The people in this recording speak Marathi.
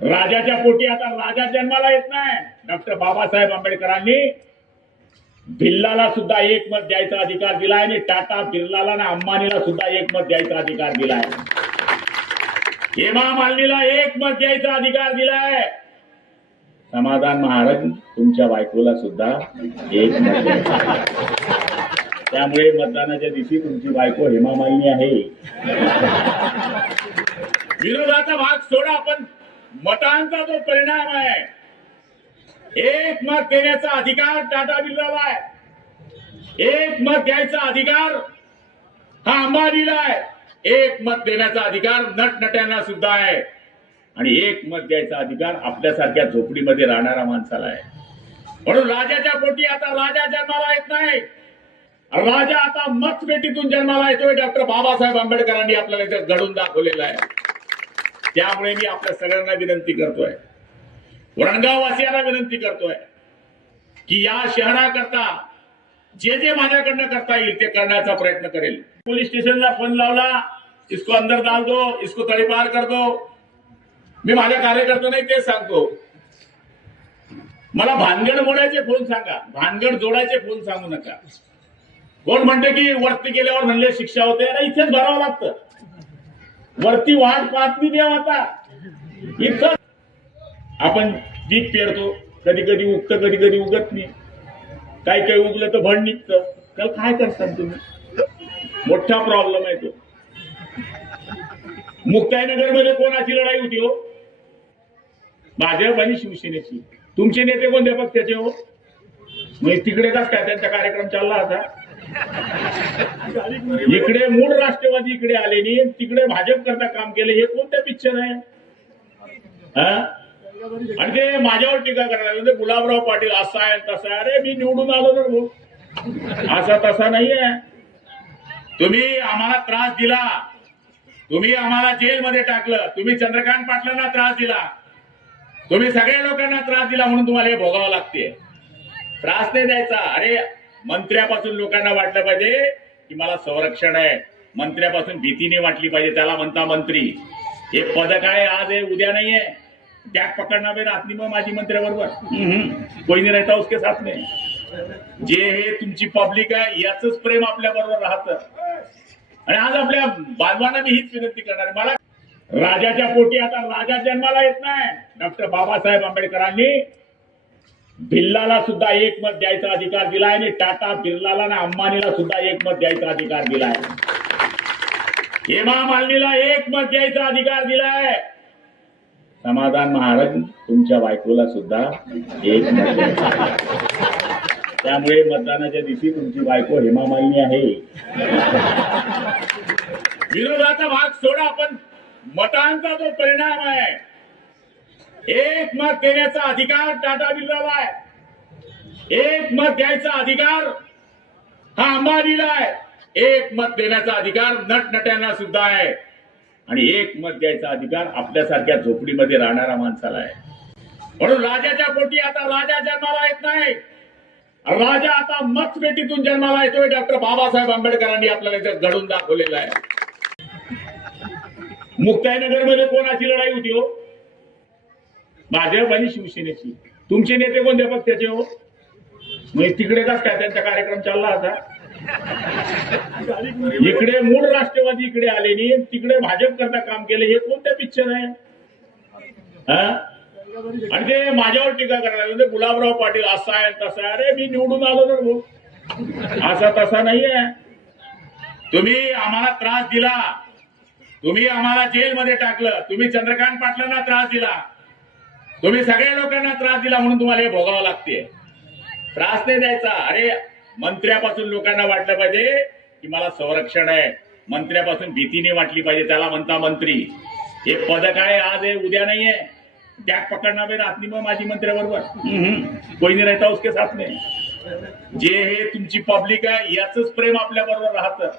राजाच्या पोटी आता राजा जन्माला येत नाही. डॉक्टर बाबासाहेब आंबेडकरांनी भिल्लाला सुद्धा एक मत द्यायचा अधिकार दिलाय आणि टाटा बिर्लाला आणि अंबानीला सुद्धा एक मत द्यायचा अधिकार दिलाय. हेमा मालिनीला एक मत द्यायचा अधिकार दिलाय. समाधान महाराज तुमच्या बायकोला सुद्धा एक मत द्यायचं. त्यामुळे मतदानाच्या दिवशी तुमची बायको हेमा मालिनी आहे. विरोधाचा भाग सोडा, पण मतांचा जो परिणाम आहे, एक मत देण्याचा अधिकार टाटा बिर्लाला आहे, एक मत द्यायचा अधिकार हा अंबानीला आहे, एक मत देण्याचा अधिकार नटनट्यांना सुद्धा आहे आणि एक मत द्यायचा अधिकार आपल्यासारख्या झोपडीमध्ये राहणाऱ्या माणसाला आहे. म्हणून राजाच्या पोटी आता राजा जन्माला येत नाही. राजा आता मतपेटीतून जन्माला येतोय. डॉक्टर बाबासाहेब आंबेडकरांनी आपल्याला इथे घडून दाखवलेलं आहे. त्यामुळे मी आपल्या सगळ्यांना विनंती करतोय, वरणगाव वासियांना विनंती करतोय की या शहराकरता जे जे माझ्याकडनं करता येईल ते करण्याचा प्रयत्न करेल. पोलीस स्टेशनला फोन लावला, इसको अंदर डाल दो, इसको तडीपार कर दो. मी माझ्या कार्यकर्त्यांना ते सांगतो, मला भानगड मोडायचे फोन सांगा, भानगड जोडायचे फोन सांगू नका. कोण म्हणते की वरती गेल्यावर म्हणले शिक्षा होते, अरे इथेच भरावं लागतं. वरती वाट पाहत नाही देव. आता इथं आपण पीक पेरतो, कधी कधी उगतं, कधी कधी उगत नाही. काही काही उगलं तर भड निघतं. त्याला काय करतात तुम्ही? मोठा प्रॉब्लेम आहे तो. मुक्ताईनगर मध्ये कोणाची लढाई होती हो? भाजप आणि शिवसेनेची. तुमचे नेते कोणत्या पक्षाचे हो? मग तिकडे का काय त्यांचा कार्यक्रम चालला होता? इकडे मूळ राष्ट्रवादी इकडे आले नाही, तिकडे भाजप करता काम केले. हे कोणत्या पिक्चर आहे? आणि ते माझ्यावर टीका करायला, गुलाबराव पाटील असा आहे तसा आहे. अरे मी निवडून आलो ना भाऊ, असा तसा नाहीये. तुम्ही आम्हाला त्रास दिला, तुम्ही आम्हाला जेलमध्ये टाकलं, तुम्ही चंद्रकांत पाटलांना त्रास दिला, तुम्ही सगळ्या लोकांना त्रास दिला, म्हणून तुम्हाला हे भोगावं लागते. त्रास नाही द्यायचा. अरे मंत्र्यापासून लोकांना वाटलं पाहिजे की मला संरक्षण आहे, मंत्र्यापासून भीतीने वाटली पाहिजे, त्याला म्हणता मंत्री. हे पद काय आज आहे उद्या नाहीये. टॅग पकडना में रात में माझी मंत्र्याबरोबर कोई नाही रहता उसके साथ में. जे हे तुमची पब्लिक आहे याच प्रेम आपल्या बरोबर राहतं. आणि आज आपल्या बांधवांना मी हीच विनंती करणार आहे, मला राजाच्या पोटी आता राजा जन्माला येत नाही. डॉक्टर बाबासाहेब आंबेडकरांनी भिल्लाला सुद्धा एक मत द्यायचा अधिकार दिलाय आणि टाटा बिर्लाला आणि अंबानीला सुद्धा एक मत द्यायचा अधिकार दिलाय. हेमा मालिनीला एक मत द्यायचा अधिकार दिलाय. समाधान महाराज तुमच्या बायकोला सुद्धा एक मत द्यायचं. त्यामुळे मतदानाच्या दिवशी तुमची बायको हेमा मालिनी आहे. विरोधाचा भाग सोडा, पण मतांचा जो परिणाम आहे, एक मत देण्याचा अधिकार टाटा बिर्लाला आहे, एक मत द्यायचा अधिकार हा अंबानीला आहे, एक मत देण्याचा अधिकार नटनट्यांना सुद्धा आहे आणि एक मत द्यायचा अधिकार आपल्यासारख्या झोपडीमध्ये राहणाऱ्या माणसाला आहे. म्हणून राजाच्या पोटी आता राजा जन्माला येत नाही. राजा आता मतपेटीतून जन्माला येतोय. डॉक्टर बाबासाहेब आंबेडकरांनी आपल्याला इथे घडून दाखवलेलं आहे. मुक्ताईनगर मध्ये कोणाची लढाई होती हो? भाजप आणि शिवसेनेची. तुमचे नेते कोणत्या पक्षाचे हो? मग तिकडे का काय त्यांचा कार्यक्रम चालला होता? इकडे मूळ राष्ट्रवादी इकडे आले नाही, तिकडे भाजप करता काम केले. हे कोणत्या पिक्चर आहे? आणि ते माझ्यावर टीका करायला, गुलाबराव पाटील असा आहे तसा आहे. अरे मी निवडून आलो ना भाऊ, असा तसा नाहीये. तुम्ही आम्हाला त्रास दिला, तुम्ही आम्हाला जेलमध्ये टाकलं, तुम्ही चंद्रकांत पाटलांना त्रास दिला, तुम्ही सगळ्या लोकांना त्रास दिला, म्हणून तुम्हाला हे भोगावं लागते. त्रास नाही द्यायचा. अरे मंत्र्यापासून लोकांना वाटलं पाहिजे की मला संरक्षण आहे, मंत्र्यापासून भीतीने वाटली पाहिजे, त्याला म्हणता मंत्री. हे पद काय आज आहे उद्या नाहीये. टॅग पकडना में रात में माझी मंत्र्याबरोबर कोई नाही रहता उसके साथ में. जे हे तुमची पब्लिक आहे याच प्रेम आपल्या बरोबर राहतं.